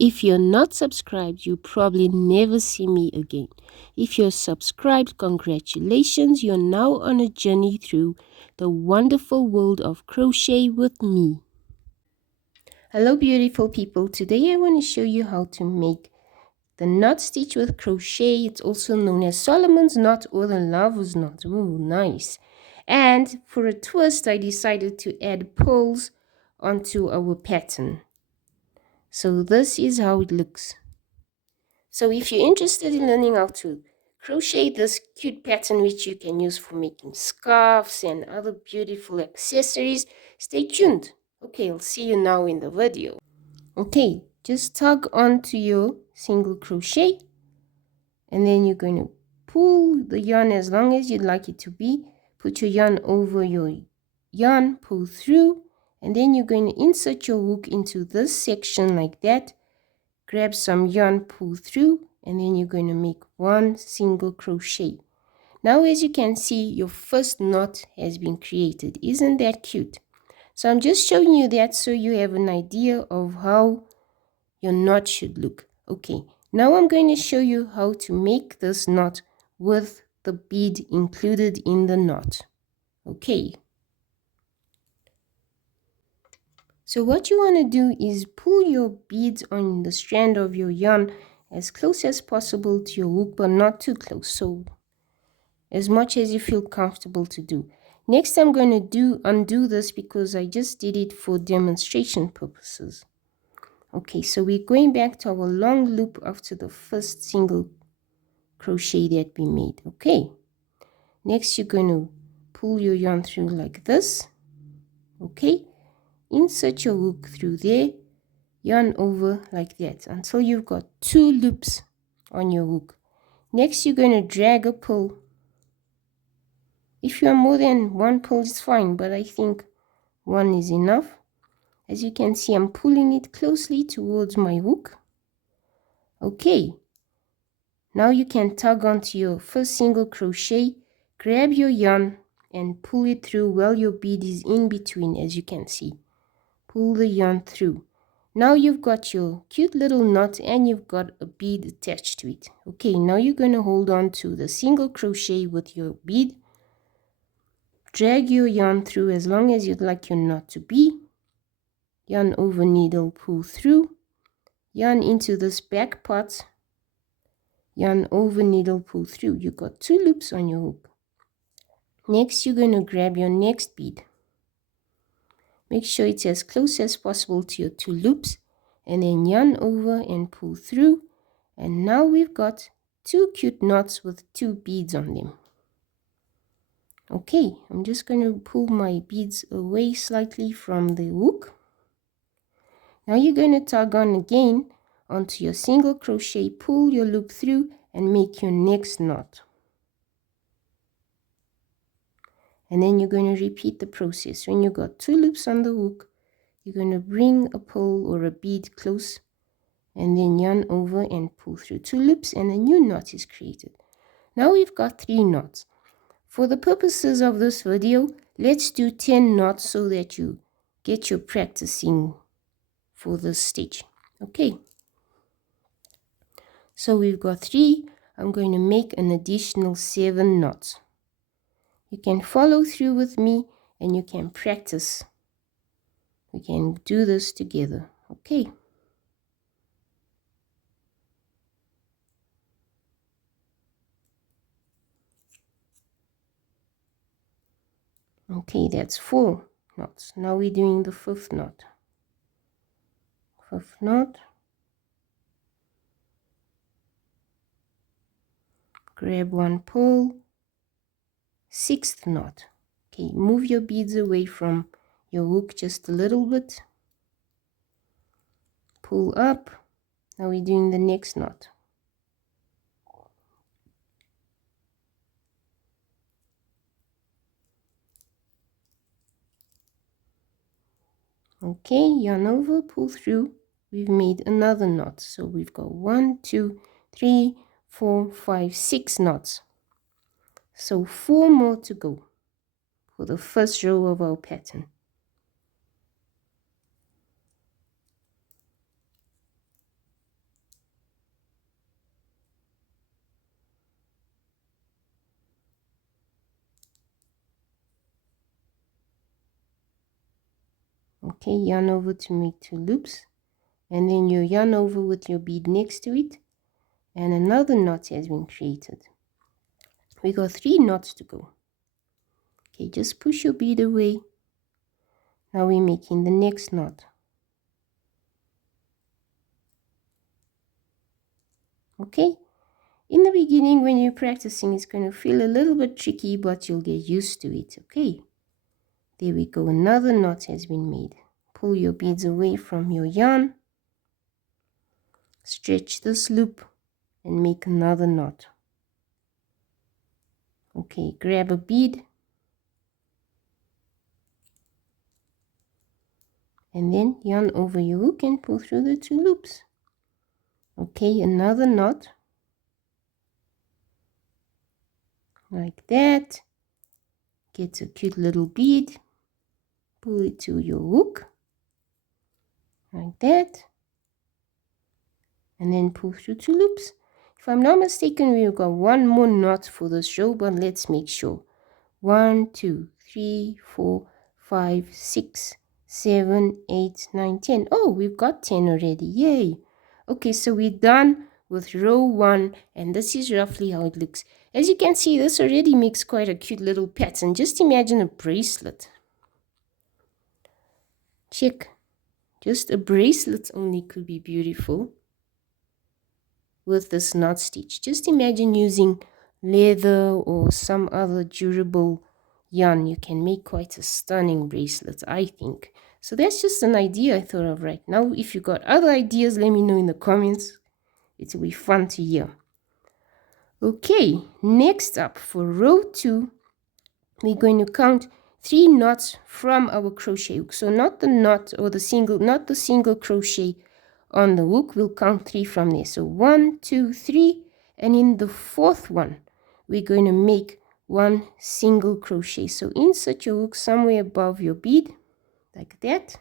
If you're not subscribed, you probably never see me again. If you're subscribed, congratulations, you're now on a journey through the wonderful world of crochet with me. Hello beautiful people, today I want to show you how to make the knot stitch with crochet. It's also known as Solomon's knot or the lover's knot. Ooh, nice. And for a twist, I decided to add pearls onto our pattern. So this is how it looks. So if you're interested in learning how to crochet this cute pattern, which you can use for making scarves and other beautiful accessories, stay tuned. Okay, I'll see you now in the video. Okay, just tug onto your single crochet, and then you're going to pull the yarn as long as you'd like it to be. Put your yarn over your yarn, pull through, and then you're going to insert your hook into this section like that. Grab some yarn, pull through, and then you're going to make one single crochet. Now as you can see, your first knot has been created. Isn't that cute? So I'm just showing you that so you have an idea of how your knot should look. Okay, now I'm going to show you how to make this knot with the bead included in the knot. Okay. So what you want to do is pull your beads on the strand of your yarn as close as possible to your hook, but not too close. So as much as you feel comfortable to do. Next, I'm going to undo this because I just did it for demonstration purposes. Okay, so we're going back to our long loop after the first single crochet that we made. Okay, next you're going to pull your yarn through like this. Okay, insert your hook through there, yarn over like that until you've got 2 loops on your hook. Next you're going to drag a pull. If you are more than 1 pull, it's fine, but I think 1 is enough. As you can see, I'm pulling it closely towards my hook. Okay, now you can tug onto your first single crochet, grab your yarn and pull it through while your bead is in between. As you can see, pull the yarn through. Now you've got your cute little knot and you've got a bead attached to it. Okay, now you're going to hold on to the single crochet with your bead. Drag your yarn through as long as you'd like your knot to be. Yarn over needle, pull through. Yarn into this back part. Yarn over needle, pull through. You got 2 loops on your hook. Next, you're going to grab your next bead. Make sure it's as close as possible to your 2 loops, and then yarn over and pull through. And now we've got 2 cute knots with 2 beads on them. Okay, I'm just going to pull my beads away slightly from the hook. Now you're going to tug on again onto your single crochet, pull your loop through and make your next knot. And then you're going to repeat the process. When you've got 2 loops on the hook, you're going to bring a pole or a bead close and then yarn over and pull through 2 loops and a new knot is created. Now we've got 3 knots. For the purposes of this video, let's do 10 knots so that you get your practicing for this stitch. Okay, so we've got 3. I'm going to make an additional 7 knots. You can follow through with me and you can practice. We can do this together. Okay. Okay, that's 4 knots. Now we're doing the 5th knot. 5th knot. Grab 1 pull. 6th knot. Okay, move your beads away from your hook just a little bit. Pull up. Now we're doing the next knot. Okay, yarn over, pull through. We've made another knot. So we've got 1, 2, 3, 4, 5, 6 knots. So 4 more to go for the first row of our pattern. Okay, yarn over to make 2 loops, and then you yarn over with your bead next to it, and another knot has been created. We got 3 knots to go. Okay, just push your bead away. Now we're making the next knot. Okay, in the beginning when you're practicing, it's going to feel a little bit tricky, but you'll get used to it. Okay, there we go, another knot has been made. Pull your beads away from your yarn, stretch this loop, and make another knot. Okay, grab a bead, and then yarn over your hook and pull through the 2 loops. Okay, another knot, like that. Get a cute little bead, pull it to your hook, like that, and then pull through 2 loops. If I'm not mistaken, we've got 1 more knot for this row, but let's make sure. 1, 2, 3, 4, 5, 6, 7, 8, 9, 10. Oh, we've got 10 already. Yay! Okay, so we're done with row 1, and this is roughly how it looks. As you can see, this already makes quite a cute little pattern. Just imagine a bracelet. Check. Just a bracelet only could be beautiful with this knot stitch. Just imagine using leather or some other durable yarn. You can make quite a stunning bracelet, I think. So that's just an idea I thought of right now. If you got other ideas, let me know in the comments. It will be fun to hear. Okay, next up for row 2, we're going to count 3 knots from our crochet hook. So not the knot or not the single crochet on the hook. We'll count 3 from there. So 1, 2, 3, and in the 4th one, we're going to make 1 single crochet. So insert your hook somewhere above your bead, like that.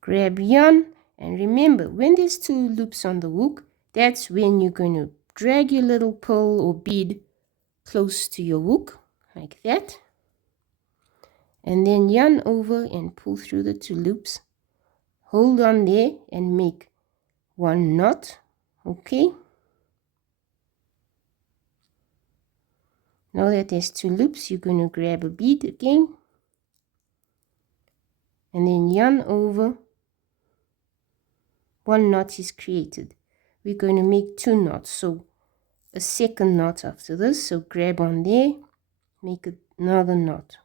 Grab yarn, and remember, when there's 2 loops on the hook, that's when you're going to drag your little pearl or bead close to your hook, like that. And then yarn over and pull through the 2 loops. Hold on there and make 1 knot. Okay. Now that there's 2 loops, you're going to grab a bead again. And then yarn over. 1 knot is created. We're going to make 2 knots. So a second knot after this. So grab on there. Make another knot.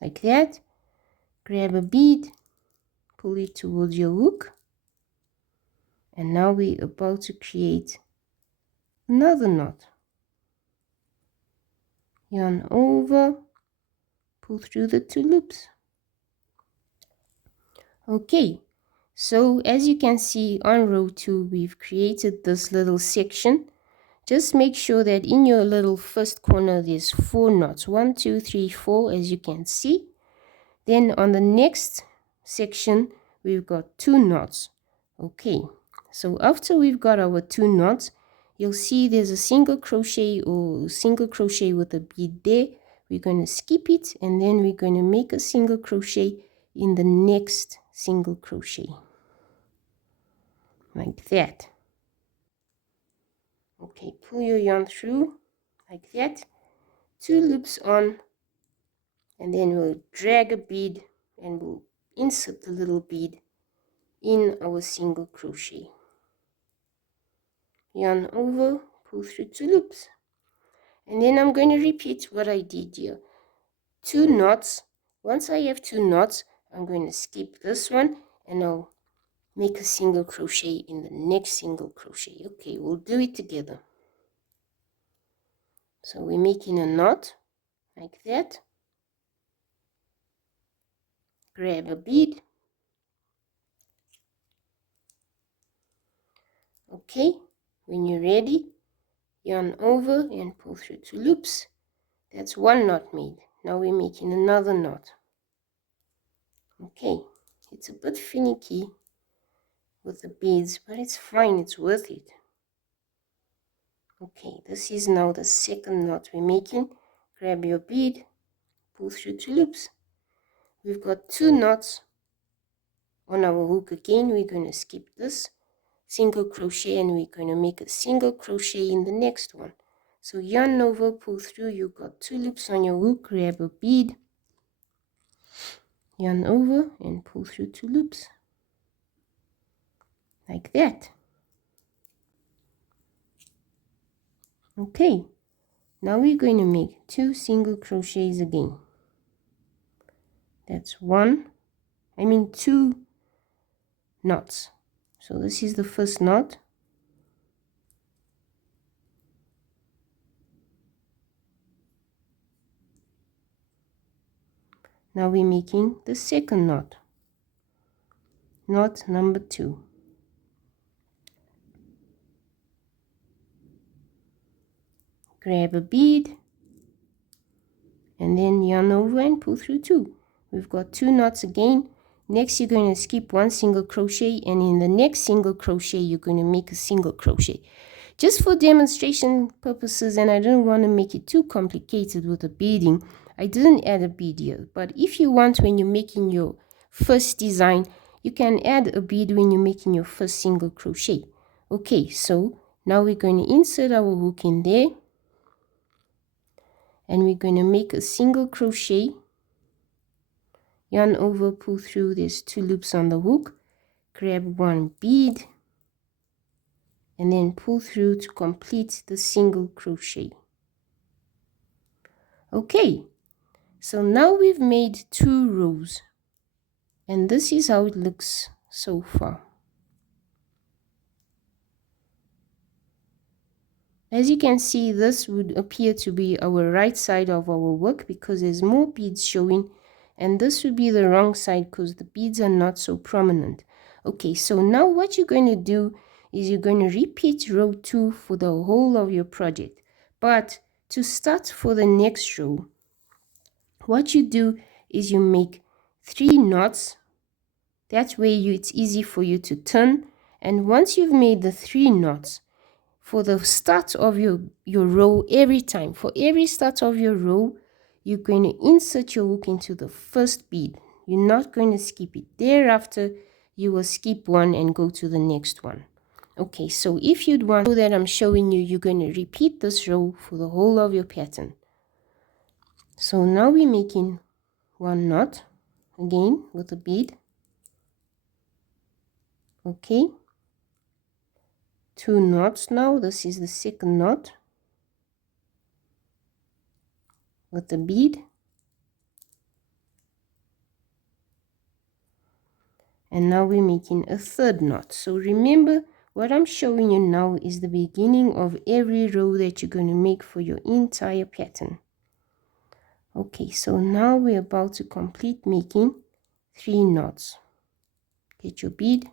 Like that. Grab a bead. Pull it towards your hook. And now we're about to create another knot. Yarn over, pull through the 2 loops. Okay, so as you can see on row 2, we've created this little section. Just make sure that in your little first corner there's 4 knots. 1, 2, 3, 4, as you can see. Then on the next section, we've got 2 knots. Okay, so after we've got our 2 knots, you'll see there's a single crochet or single crochet with a bead there. We're going to skip it, and then we're going to make a single crochet in the next single crochet, like that. Okay, pull your yarn through like that, 2 loops on, and then we'll drag a bead and we'll insert the little bead in our single crochet. Yarn over, pull through 2 loops, and then I'm going to repeat what I did here. 2 knots. Once I have 2 knots, I'm going to skip this one and I'll make a single crochet in the next single crochet. Okay, we'll do it together. So we're making a knot like that. Grab a bead. Okay, when you're ready, yarn over and pull through 2 loops. That's 1 knot made. Now we're making another knot. Okay, it's a bit finicky with the beads, but it's fine, it's worth it. Okay, this is now the second knot we're making. grab your bead, pull through 2 loops. We've got 2 knots on our hook. Again, we're going to skip this single crochet and we're going to make a single crochet in the next one. So yarn over, pull through. You've got 2 loops on your hook, grab a bead, yarn over and pull through 2 loops like that. Okay, now we're going to make 2 single crochets again. That's 2 knots. So this is the first knot. Now we're making the second knot, knot number 2. Grab a bead and then yarn over and pull through 2. We've got 2 knots again. Next you're going to skip 1 single crochet, and in the next single crochet you're going to make a single crochet. Just for demonstration purposes, and I don't want to make it too complicated with the beading, I didn't add a bead here. But if you want, when you're making your first design, you can add a bead when you're making your first single crochet. Okay, so now we're going to insert our hook in there, and we're going to make a single crochet, yarn over, pull through. There's 2 loops on the hook, grab 1 bead and then pull through to complete the single crochet. Okay, so now we've made 2 rows, and this is how it looks so far. As you can see, this would appear to be our right side of our work because there's more beads showing, and this would be the wrong side because the beads are not so prominent. Okay, so now what you're going to do is you're going to repeat row 2 for the whole of your project. But to start for the next row, what you do is you make 3 knots. That way it's easy for you to turn. And once you've made the 3 knots, for the start of your row, every time, for every start of your row, you're going to insert your hook into the first bead. You're not going to skip it. Thereafter, you will skip 1 and go to the next one. Okay, so if you'd want to know that I'm showing you, you're going to repeat this row for the whole of your pattern. So now we're making 1 knot again with a bead. Okay, 2 knots now. This is the second knot with the bead, and now we're making a 3rd knot. So remember, what I'm showing you now is the beginning of every row that you're going to make for your entire pattern. Okay, so now we're about to complete making 3 knots. Get your bead.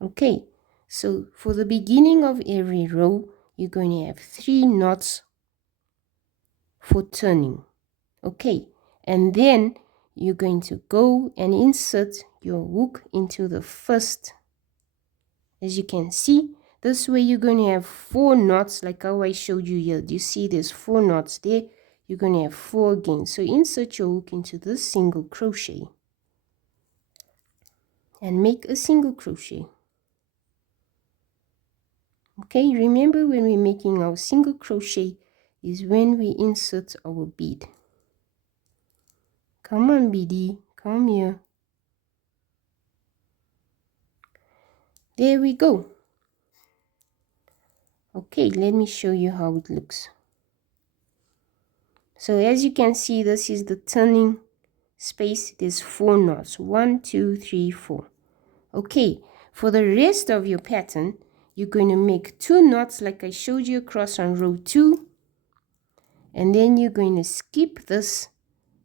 Okay, so for the beginning of every row, you're going to have 3 knots for turning. Okay, and then you're going to go and insert your hook into the first. As you can see, this way you're going to have 4 knots like how I showed you here. Do you see there's 4 knots there? You're going to have 4 again. So insert your hook into this single crochet and make a single crochet. Okay, remember when we're making our single crochet is when we insert our bead. Come on, beady, come here. There we go. Okay, let me show you how it looks. So as you can see, this is the turning space. There's 4 knots. 1, 2, 3, 4. Okay, for the rest of your pattern, you're going to make 2 knots like I showed you across on row 2, and then you're going to skip this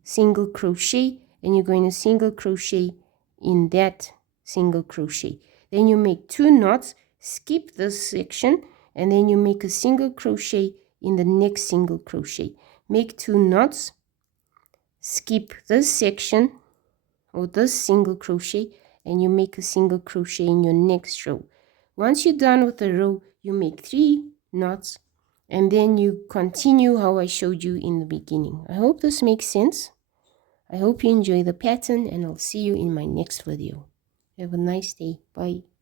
single crochet and you're going to single crochet in that single crochet. Then you make 2 knots, skip this section, and then you make a single crochet in the next single crochet. Make 2 knots, skip this section or this single crochet, and you make a single crochet in your next row. Once you're done with the row, you make 3 knots, and then you continue how I showed you in the beginning. I hope this makes sense. I hope you enjoy the pattern, and I'll see you in my next video. Have a nice day. Bye.